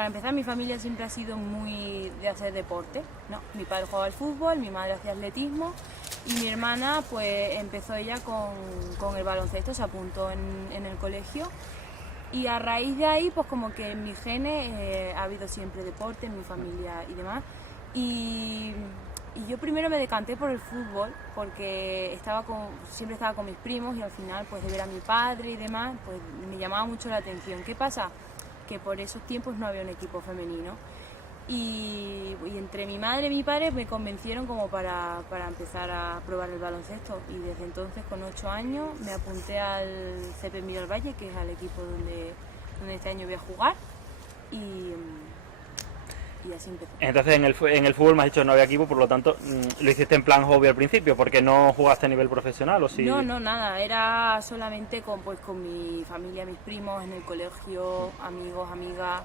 para empezar, mi familia siempre ha sido muy de hacer deporte, ¿no? Mi padre jugaba al fútbol, mi madre hacía atletismo y mi hermana pues empezó ella con el baloncesto, se apuntó en el colegio y a raíz de ahí pues como que en mis genes ha habido siempre deporte en mi familia y demás y yo primero me decanté por el fútbol porque siempre estaba con mis primos y al final pues de ver a mi padre y demás pues me llamaba mucho la atención. ¿Qué pasa? Que por esos tiempos no había un equipo femenino y entre mi madre y mi padre me convencieron como para empezar a probar el baloncesto y desde entonces con 8 años me apunté al CP Miralvalle, que es el equipo donde este año voy a jugar y así empezó. Entonces en el fútbol me has dicho que no había equipo, por lo tanto lo hiciste en plan hobby al principio, porque no jugaste a nivel profesional, ¿o sí? No, nada, era solamente con mi familia, mis primos, en el colegio, amigos, amigas,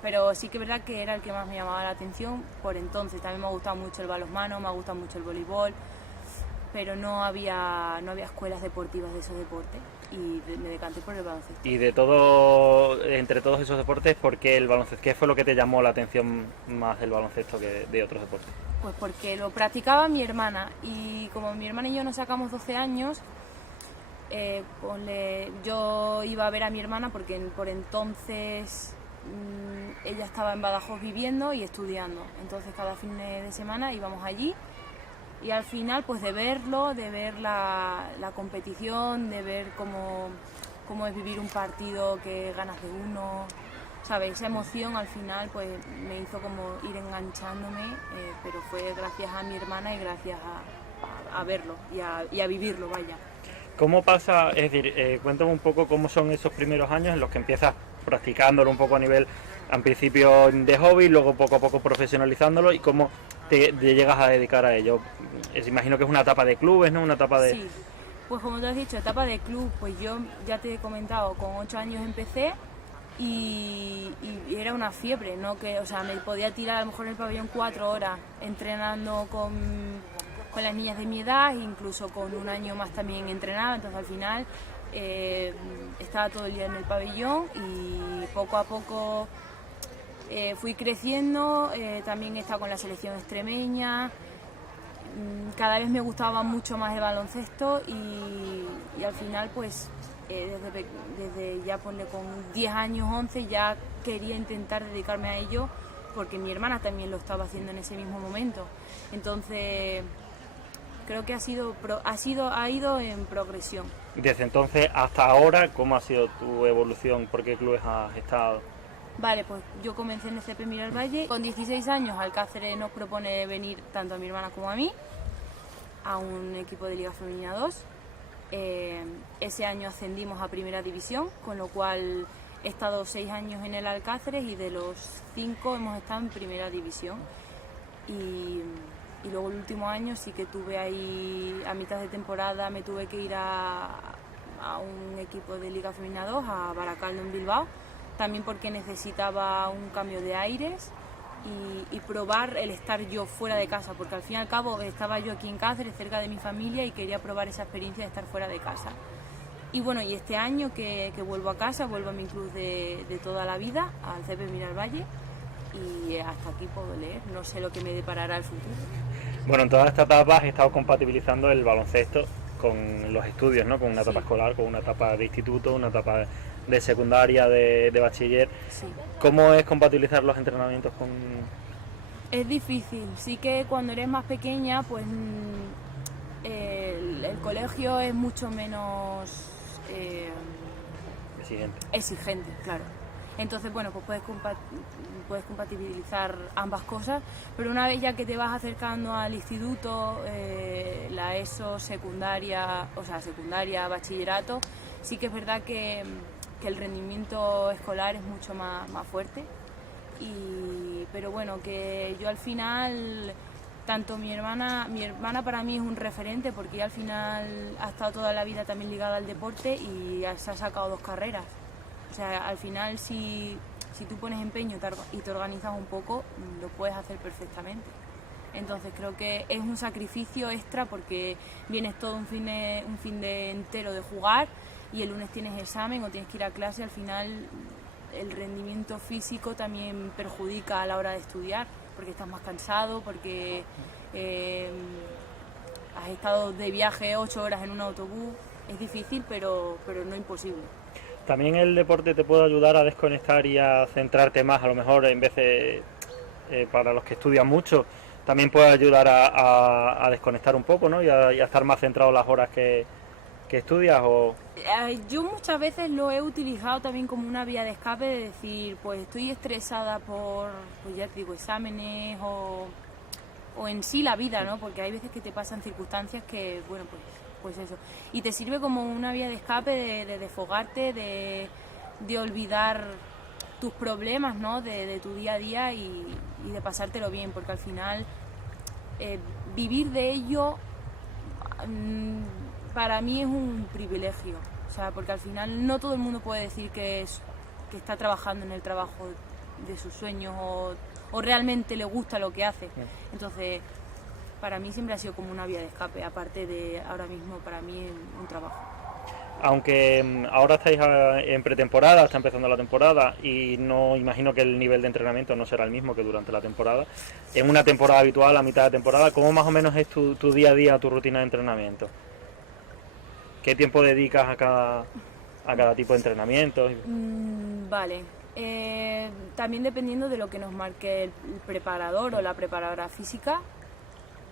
pero sí que es verdad que era el que más me llamaba la atención por entonces. También me ha gustado mucho el balonmano, me ha gustado mucho el voleibol, pero no había escuelas deportivas de esos deportes y me decanté por el baloncesto. Y entre todos esos deportes, ¿por qué el baloncesto? ¿Qué fue lo que te llamó la atención más del baloncesto que de otros deportes? Pues porque lo practicaba mi hermana y como mi hermana y yo nos sacamos 12 años, yo iba a ver a mi hermana porque por entonces ella estaba en Badajoz viviendo y estudiando, entonces cada fin de semana íbamos allí y al final pues de verlo, de ver la competición, de ver cómo es vivir un partido que ganas de uno, ¿sabes? Esa emoción al final pues me hizo como ir enganchándome, pero fue gracias a mi hermana y gracias a verlo y a vivirlo, vaya. ¿Cómo pasa? Es decir, cuéntame un poco cómo son esos primeros años en los que empiezas practicándolo un poco a nivel, al principio de hobby, luego poco a poco profesionalizándolo y cómo te llegas a dedicar a ello. Imagino que es una etapa de clubes, ¿no? Una etapa de... Sí, pues como tú has dicho, etapa de club, pues yo ya te he comentado, con 8 años empecé y era una fiebre, ¿no? O sea, me podía tirar a lo mejor en el pabellón 4 horas entrenando con las niñas de mi edad, incluso con un año más también entrenaba, entonces al final estaba todo el día en el pabellón y poco a poco fui creciendo, también he estado con la selección extremeña, cada vez me gustaba mucho más el baloncesto y al final pues desde ya ponle con 10 años, 11 ya quería intentar dedicarme a ello porque mi hermana también lo estaba haciendo en ese mismo momento, entonces creo que ha ido en progresión. Desde entonces hasta ahora, ¿cómo ha sido tu evolución? ¿Por qué clubes has estado? Vale, pues yo comencé en el CP Miralvalle. Con 16 años Alcáceres nos propone venir tanto a mi hermana como a mí a un equipo de Liga Femenina 2. Ese año ascendimos a Primera División, con lo cual he estado 6 años en el Alcáceres y de los 5 hemos estado en Primera División. Y luego el último año sí que tuve ahí, a mitad de temporada me tuve que ir a un equipo de Liga Femenina 2, a Baracaldo en Bilbao, también porque necesitaba un cambio de aires y probar el estar yo fuera de casa, porque al fin y al cabo estaba yo aquí en Cáceres, cerca de mi familia, y quería probar esa experiencia de estar fuera de casa. Y bueno, y este año que vuelvo a casa, vuelvo a mi club de toda la vida, al CP Miralvalle, y hasta aquí puedo leer, no sé lo que me deparará el futuro. Bueno, en toda esta etapa has estado compatibilizando el baloncesto con los estudios, ¿no? Con una etapa escolar, con una etapa de instituto, una etapa de secundaria, de bachiller. Sí. ¿Cómo es compatibilizar los entrenamientos con...? Es difícil, sí que cuando eres más pequeña, pues el colegio es mucho menos exigente, claro. Entonces, bueno, pues puedes compatibilizar ambas cosas, pero una vez ya que te vas acercando al instituto, la ESO, secundaria, bachillerato, sí que es verdad que el rendimiento escolar es mucho más fuerte. Pero bueno, que yo al final, tanto mi hermana para mí es un referente porque ella al final ha estado toda la vida también ligada al deporte y se ha sacado 2 carreras. O sea, al final si tú pones empeño y te organizas un poco, lo puedes hacer perfectamente. Entonces creo que es un sacrificio extra porque vienes todo un fin de entero de jugar y el lunes tienes examen o tienes que ir a clase, al final el rendimiento físico también perjudica a la hora de estudiar, porque estás más cansado, porque has estado de viaje 8 horas en un autobús. Es difícil, pero no imposible. También el deporte te puede ayudar a desconectar y a centrarte más, a lo mejor en vez de para los que estudian mucho, también puede ayudar a desconectar un poco, ¿no? Y a estar más centrado en las horas que estudias. Yo muchas veces lo he utilizado también como una vía de escape, de decir, pues estoy estresada por, pues ya te digo, exámenes o en sí la vida, ¿no? Porque hay veces que te pasan circunstancias que, bueno, pues eso. Y te sirve como una vía de escape, de desfogarte, de olvidar tus problemas, ¿no? De tu día a día y de pasártelo bien, porque al final vivir de ello para mí es un privilegio, o sea, porque al final no todo el mundo puede decir que está trabajando en el trabajo de sus sueños o realmente le gusta lo que hace. Entonces, para mí siempre ha sido como una vía de escape, aparte de ahora mismo para mí un trabajo. Aunque ahora estáis en pretemporada, está empezando la temporada y no imagino que el nivel de entrenamiento no será el mismo que durante la temporada. En una temporada habitual, a mitad de temporada, ¿cómo más o menos es tu día a día, tu rutina de entrenamiento? ¿Qué tiempo dedicas a cada tipo de entrenamiento? Vale. También dependiendo de lo que nos marque el preparador o la preparadora física,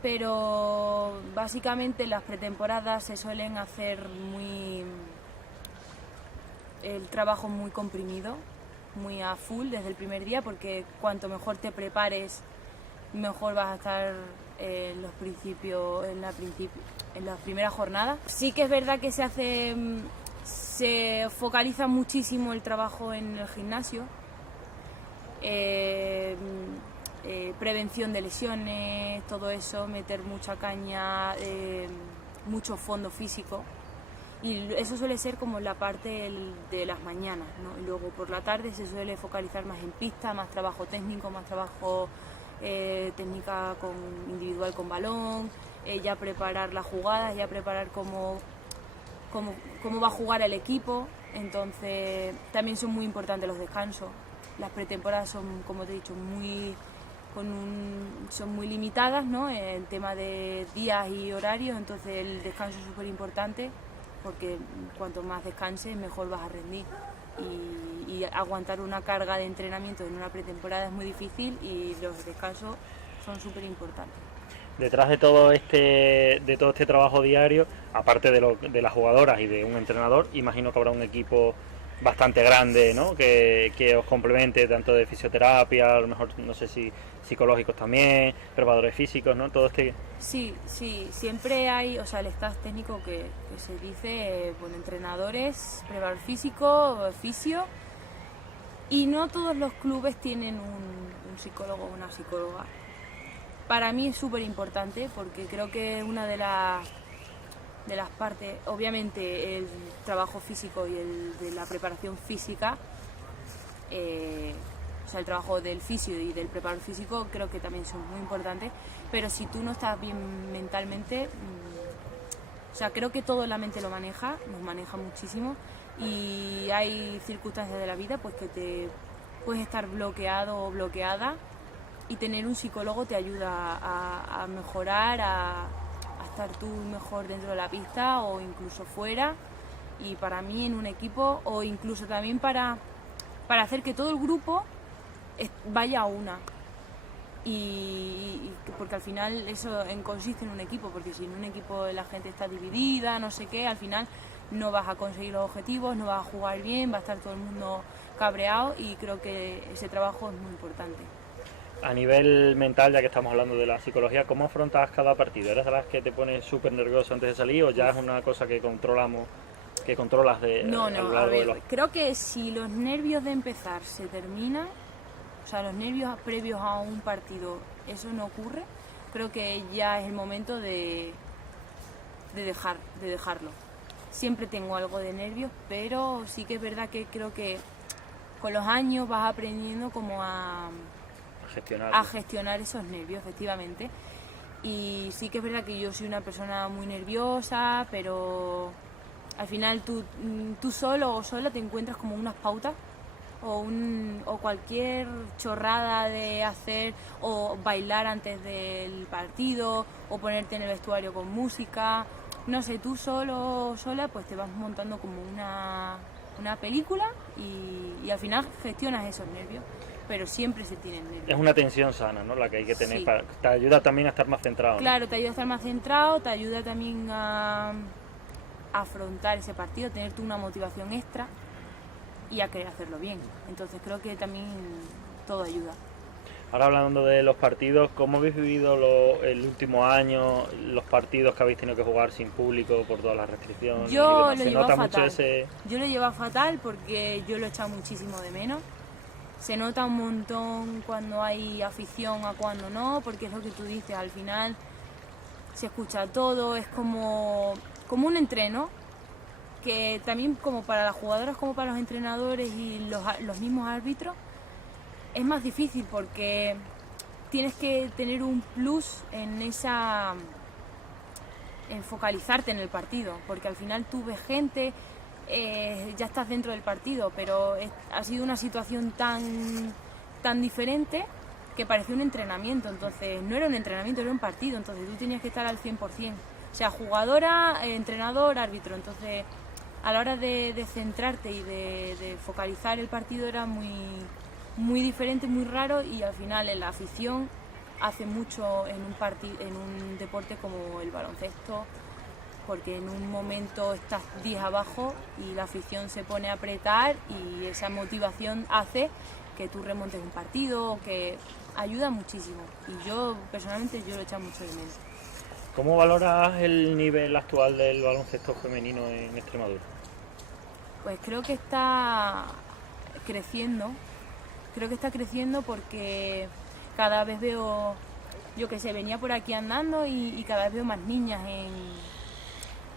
pero básicamente las pretemporadas se suelen hacer el trabajo muy comprimido, muy a full desde el primer día, porque cuanto mejor te prepares, mejor vas a estar en las primeras jornadas. Sí que es verdad que se focaliza muchísimo el trabajo en el gimnasio, prevención de lesiones, todo eso, meter mucha caña, mucho fondo físico, y eso suele ser como la parte de las mañanas, ¿no? Y luego por la tarde se suele focalizar más en pista, más trabajo técnico, más trabajo técnica individual con balón, ya preparar las jugadas, ya preparar cómo va a jugar el equipo. Entonces también son muy importantes los descansos. Las pretemporadas son, como te he dicho, son muy limitadas, ¿no? En tema de días y horarios, entonces el descanso es súper importante, porque cuanto más descanses mejor vas a rendir. Y aguantar una carga de entrenamiento en una pretemporada es muy difícil y los descansos son súper importantes. Detrás de todo este trabajo diario, aparte de las jugadoras y de un entrenador, imagino que habrá un equipo bastante grande, ¿no? Que os complemente, tanto de fisioterapia, a lo mejor no sé si psicológicos también, preparadores físicos, ¿no? Todo este... Sí, siempre hay, o sea, el staff técnico que se dice, entrenadores, preparador físico, fisio, y no todos los clubes tienen un psicólogo o una psicóloga. Para mí es súper importante, porque creo que una de las partes, obviamente el trabajo físico y de la preparación física, o sea, el trabajo del fisio y del preparador físico creo que también son muy importantes, pero si tú no estás bien mentalmente, o sea, creo que todo la mente nos maneja muchísimo, y hay circunstancias de la vida pues que te puedes estar bloqueado o bloqueada, y tener un psicólogo te ayuda a mejorar, a estar tú mejor dentro de la pista o incluso fuera, y para mí en un equipo, o incluso también para hacer que todo el grupo vaya a una, y porque al final eso consiste en un equipo, porque si en un equipo la gente está dividida, no sé qué, al final no vas a conseguir los objetivos, no vas a jugar bien, va a estar todo el mundo cabreado, y creo que ese trabajo es muy importante. A nivel mental, ya que estamos hablando de la psicología, ¿cómo afrontas cada partido? ¿Eres de las que te pones súper nervioso antes de salir, o ya es una cosa que controlas No, a ver, creo que si los nervios de empezar se terminan, o sea, los nervios previos a un partido, eso no ocurre, creo que ya es el momento de dejarlo. Siempre tengo algo de nervios, pero sí que es verdad que creo que con los años vas aprendiendo como a gestionar esos nervios, efectivamente. Y sí que es verdad que yo soy una persona muy nerviosa, pero al final tú solo o sola te encuentras como unas pautas o cualquier chorrada de hacer, o bailar antes del partido, o ponerte en el vestuario con música, no sé, tú solo o sola pues te vas montando como una película y al final gestionas esos nervios, pero siempre se tienen nervios. Es una tensión sana, ¿no? La que hay que tener, Sí. te ayuda también a estar más centrado, ¿no? Claro, te ayuda a estar más centrado, te ayuda también a afrontar ese partido, a tener tú una motivación extra y a querer hacerlo bien. Entonces creo que también todo ayuda. Ahora hablando de los partidos, ¿cómo habéis vivido el último año, los partidos que habéis tenido que jugar sin público por todas las restricciones? Yo lo ¿Se llevo nota fatal. mucho ese...? Yo lo llevo fatal porque yo lo he echado muchísimo de menos. Se nota un montón cuando hay afición a cuando no, porque es lo que tú dices, al final se escucha todo, es como un entreno, que también como para las jugadoras como para los entrenadores y los mismos árbitros, es más difícil porque tienes que tener un plus en focalizarte en el partido, porque al final tú ves gente, ya estás dentro del partido, pero ha sido una situación tan diferente que parecía un entrenamiento, entonces no era un entrenamiento, era un partido, entonces tú tenías que estar al 100%, o sea, jugadora, entrenador, árbitro, entonces a la hora de centrarte y de focalizar el partido era muy diferente, muy raro, y al final en la afición hace mucho en un deporte como el baloncesto, porque en un momento estás 10 abajo y la afición se pone a apretar y esa motivación hace que tú remontes un partido, que ayuda muchísimo, y yo personalmente lo he echado mucho de menos. ¿Cómo valoras el nivel actual del baloncesto femenino en Extremadura? Pues creo que está creciendo porque cada vez veo, yo que sé, venía por aquí andando y cada vez veo más niñas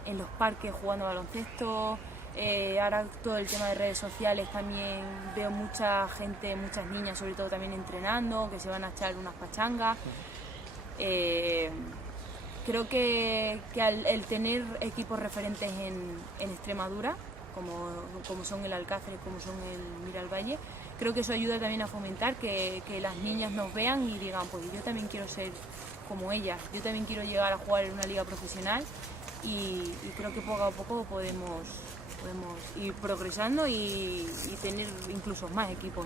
en los parques jugando baloncesto. Ahora todo el tema de redes sociales también veo mucha gente, muchas niñas sobre todo también entrenando, que se van a echar unas pachangas. Creo que el tener equipos referentes en Extremadura, como son el Alcácer, como son el Miralvalle, creo que eso ayuda también a fomentar que las niñas nos vean y digan, pues yo también quiero ser como ellas, yo también quiero llegar a jugar en una liga profesional, y creo que poco a poco podemos ir progresando y tener incluso más equipos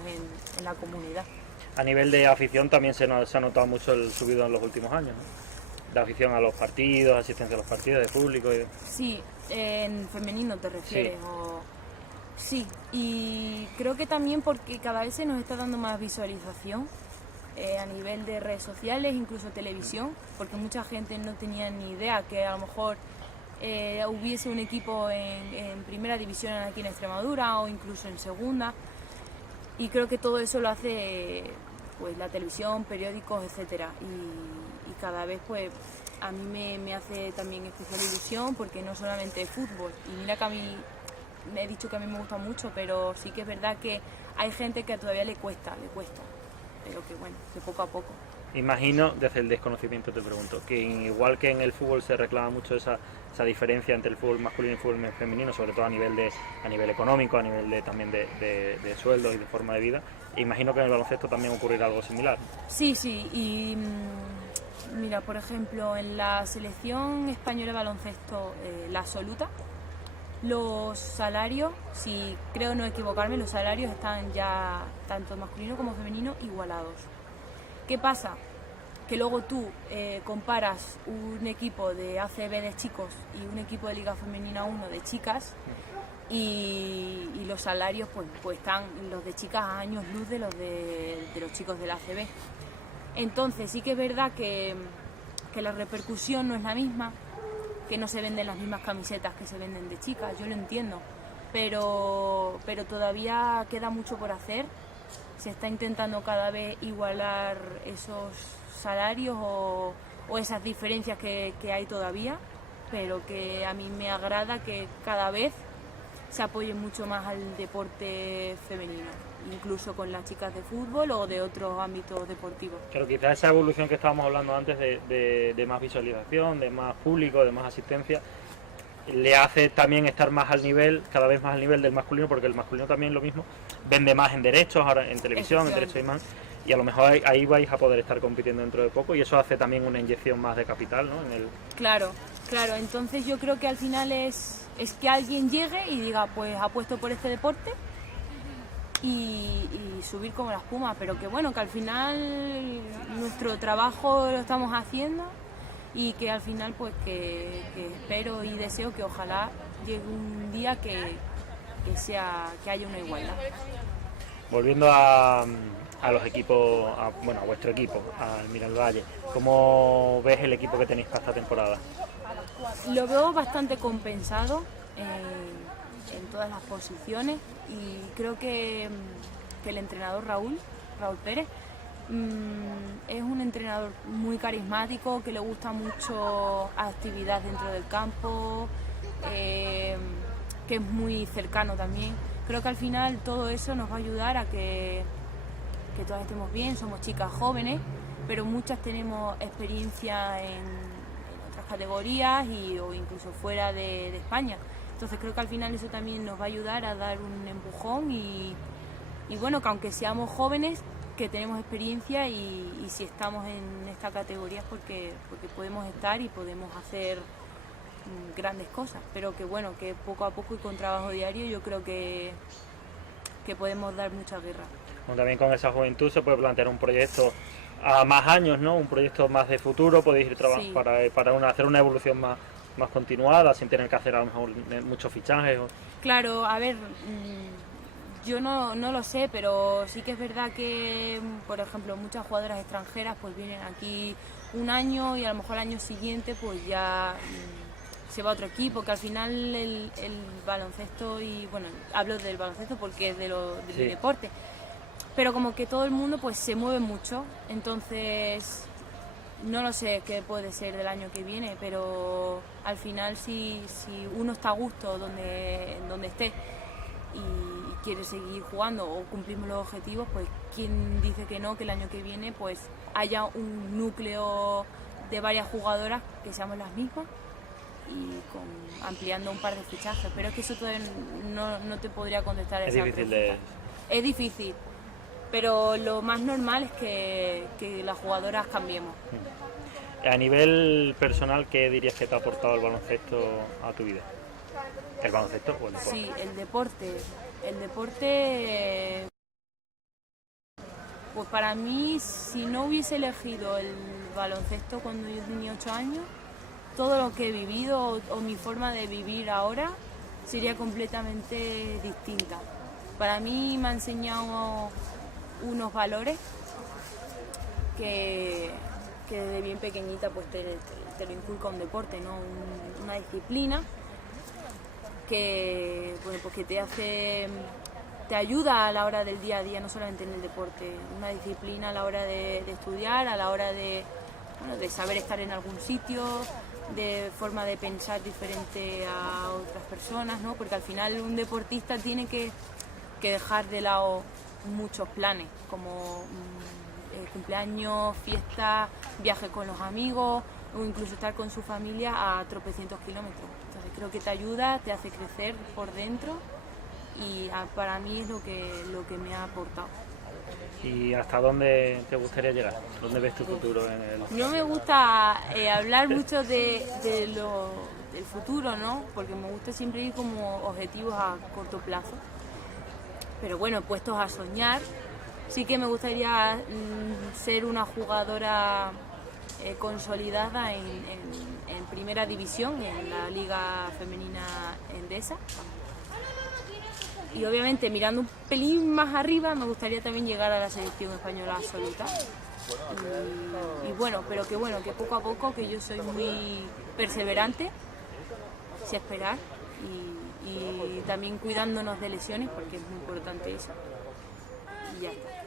en la comunidad. A nivel de afición también se ha notado mucho el subido en los últimos años, ¿no? De afición a los partidos, asistencia a los partidos, de público. Sí, en femenino te refieres. Sí. Sí, y creo que también porque cada vez se nos está dando más visualización a nivel de redes sociales, incluso televisión, porque mucha gente no tenía ni idea que a lo mejor hubiese un equipo en primera división aquí en Extremadura o incluso en segunda, y creo que todo eso lo hace pues la televisión, periódicos, etcétera, y cada vez pues a mí me hace también especial ilusión, porque no solamente fútbol, y mira que a mí me he dicho que a mí me gusta mucho, pero sí que es verdad que hay gente que todavía le cuesta, pero que bueno, que poco a poco. Imagino, desde el desconocimiento te pregunto, que igual que en el fútbol se reclama mucho esa diferencia entre el fútbol masculino y el fútbol femenino, sobre todo a nivel económico, a nivel también de sueldos y de forma de vida, imagino que en el baloncesto también ocurrirá algo similar. Sí, y mira, por ejemplo, en la selección española de baloncesto, la absoluta, los salarios, si creo no equivocarme, los salarios están ya, tanto masculino como femenino, igualados. ¿Qué pasa? Que luego tú comparas un equipo de ACB de chicos y un equipo de Liga Femenina 1 de chicas, y los salarios pues están los de chicas a años luz de los chicos del ACB. Entonces sí que es verdad que la repercusión no es la misma, que no se venden las mismas camisetas que se venden de chicas, yo lo entiendo, pero todavía queda mucho por hacer. Se está intentando cada vez igualar esos salarios o esas diferencias que hay todavía, pero que a mí me agrada que cada vez se apoye mucho más al deporte femenino, incluso con las chicas de fútbol o de otros ámbitos deportivos. Claro, quizás esa evolución que estábamos hablando antes de más visualización, de más público, de más asistencia, le hace también estar más al nivel, cada vez más al nivel del masculino, porque el masculino también lo mismo, vende más en derechos, ahora en televisión, en derechos de imagen, y a lo mejor ahí vais a poder estar compitiendo dentro de poco, y eso hace también una inyección más de capital, ¿no? Claro, entonces yo creo que al final es que alguien llegue y diga, pues apuesto por este deporte y subir como la espuma, pero que bueno, que al final nuestro trabajo lo estamos haciendo y que al final pues que espero y deseo que ojalá llegue un día que haya una igualdad. Volviendo a los equipos, a vuestro equipo, al Miralvalle, ¿cómo ves el equipo que tenéis para esta temporada? Lo veo bastante compensado en todas las posiciones y creo que el entrenador Raúl Pérez es un entrenador muy carismático, que le gusta mucho actividad dentro del campo, que es muy cercano también. Creo que al final todo eso nos va a ayudar a que todas estemos bien. Somos chicas jóvenes, pero muchas tenemos experiencia en otras categorías o incluso fuera de España. Entonces creo que al final eso también nos va a ayudar a dar un empujón y bueno, que aunque seamos jóvenes, que tenemos experiencia y si estamos en esta categoría es porque podemos estar y podemos hacer grandes cosas, pero que bueno, que poco a poco y con trabajo diario yo creo que podemos dar mucha guerra. Bueno, también con esa juventud se puede plantear un proyecto a más años, ¿no? Un proyecto más de futuro, podéis ir Sí. para hacer una evolución más continuada, sin tener que hacer a lo mejor muchos fichajes. Claro, a ver, yo no lo sé, pero sí que es verdad que, por ejemplo, muchas jugadoras extranjeras pues vienen aquí un año y a lo mejor el año siguiente pues ya se va a otro equipo, que al final el baloncesto, y bueno, hablo del baloncesto porque es de Sí. mi deporte, pero como que todo el mundo pues se mueve mucho, entonces no lo sé qué puede ser del año que viene, pero al final si uno está a gusto donde esté y quiere seguir jugando o cumplimos los objetivos, pues quién dice que no, que el año que viene pues haya un núcleo de varias jugadoras que seamos las mismas y ampliando un par de fichajes, pero es que eso todavía no te podría contestar. Es difícil Es difícil, pero lo más normal es que las jugadoras cambiemos. A nivel personal, ¿qué dirías que te ha aportado el baloncesto a tu vida? ¿El baloncesto o el deporte? Sí, el deporte, pues para mí, si no hubiese elegido el baloncesto cuando yo tenía 8 años, todo lo que he vivido o mi forma de vivir ahora sería completamente distinta. Para mí me ha enseñado unos valores que desde bien pequeñita pues te lo inculca un deporte, ¿no? Una disciplina que, bueno, pues que te ayuda a la hora del día a día, no solamente en el deporte, una disciplina a la hora de estudiar, a la hora de saber estar en algún sitio, de forma de pensar diferente a otras personas, ¿no? Porque al final un deportista tiene que dejar de lado muchos planes, como cumpleaños, fiestas, viajes con los amigos o incluso estar con su familia a tropecientos kilómetros. Entonces creo que te ayuda, te hace crecer por dentro y para mí es lo que me ha aportado. ¿Y hasta dónde te gustaría llegar? ¿Dónde ves tu futuro en el...? No me gusta hablar mucho del futuro, ¿no? Porque me gusta siempre ir como objetivos a corto plazo. Pero bueno, puestos a soñar, sí que me gustaría ser una jugadora consolidada en primera división, en la Liga Femenina Endesa. Y obviamente mirando un pelín más arriba me gustaría también llegar a la selección española absoluta. Y bueno, que poco a poco, que yo soy muy perseverante, sé esperar y también cuidándonos de lesiones porque es muy importante eso. Y ya está.